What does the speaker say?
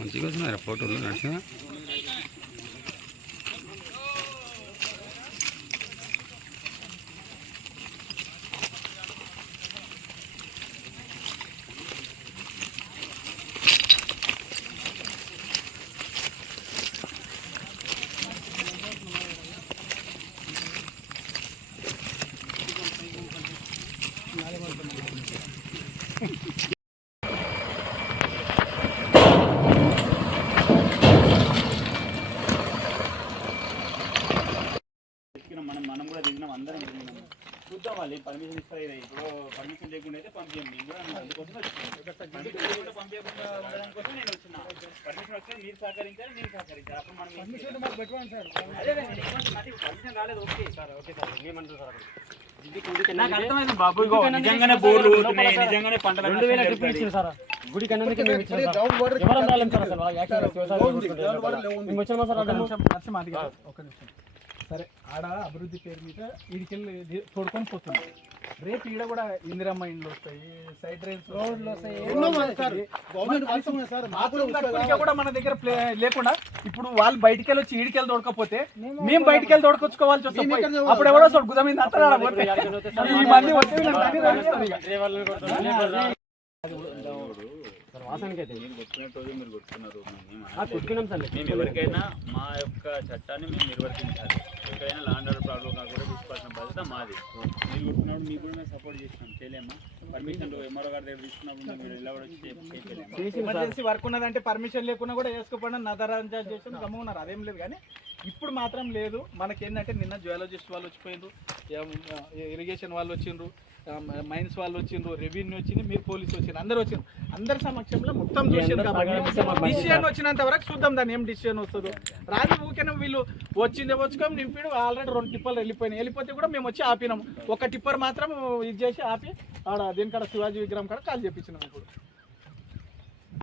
మంచిగా వస్తున్నాయి ఫోటోలు నడిచిన మనం కూడా తిన్నాం, అందరం తిన్నాం. చూద్దాం వాళ్ళు పర్మిషన్ ఇస్తారు. ఇప్పుడు పర్మిషన్ లేకుండా అయితే పంపించండి. నేను కూడా అందుకోసం పంపించకుండా ఉండడం కోసం నేను వచ్చిన. పర్మిషన్ వస్తే మీరు సహకరించారు, నేను సహకరించారు. అప్పుడు మనం అదే పర్మిషన్ రాలేదు. ఓకే సార్, ఓకే సార్, ఏమంటారు సార్? నాకు అర్థమైంది బాబు. నిజంగానే బోర్లు పోతున్నాయి, నిజంగానే పంటలు 2000 ట్రిప్ ఇచ్చింది సార్. గుడికి అన్నందుకే మేము ఇచ్చాం సార్. ఎవరం రాలేం సార్ అసలు. ఒక నిమిషం సరే, ఆడ అభివృద్ధి పేరు మీద ఈడికెళ్ళి తోడుకొని పోతుంది. రేపు ఈడ కూడా ఇందిరమ్మ ఇండ్లు వస్తాయి, సైడ్ డ్రైన్స్ రోడ్లు వస్తాయి కూడా మన దగ్గర లేకుండా ఇప్పుడు వాళ్ళు బయటికి వెళ్ళి వచ్చి ఈడికెళ్ళి తోడకపోతే మేము బయటికి వెళ్ళి తోడుకొచ్చుకోవాల్సి వస్తుంది. అప్పుడు ఎవరో చోటు గుద మీద ఈ మంది ఎవరికైనా మా యొక్క చట్టాన్ని మేము నిర్వర్తించాలి. ఎక్కడైనా లాండ్ ఆర్డర్ ప్రాబ్లం కూడా చూసుకోవాల్సిన బాధ్యత మాది. మీరు కొట్టుకున్నప్పుడు మీకు కూడా మేము సపోర్ట్ చేసినాం, చేయలేమా? పర్మిషన్ ఎంఆర్ఓ గారి దగ్గర తీసుకున్నప్పుడు మీరు ఇలా కూడా ఎమర్జెన్సీ వర్క్ ఉన్నదంటే పర్మిషన్ లేకుండా కూడా వేసుకోకుండా నదరాంజా చేసి గమ్మున్నారు. అదేం లేదు, కానీ ఇప్పుడు మాత్రం లేదు. మనకేంటంటే నిన్న జియాలజిస్ట్ వాళ్ళు వచ్చిపోయిండ్రు, ఇరిగేషన్ వాళ్ళు వచ్చిండ్రు, మైన్స్ వాళ్ళు వచ్చిండ్రు, రెవెన్యూ వచ్చింది, మీరు పోలీసు వచ్చిండ్రు, అందరు వచ్చిండ్రు. అందరి సమక్షంలో మొత్తం చూసిండ్రు. డిసిషన్ వచ్చినంత వరకు చూద్దాం దాన్ని ఏం డిసిషన్ వస్తుందో. రాజు ఊకేనా వీళ్ళు వచ్చిందే వచ్చుకోం నింపిడు. ఆల్రెడీ 2 టిప్పర్లు వెళ్ళిపోతే కూడా మేము వచ్చి ఆపినాము. ఒక టిప్పర్ మాత్రం ఇది చేసి ఆపి ఆడ దీనికాడ శివాజీ విగ్రహం కాడ కాల్ చేపించినాం. ఇప్పుడు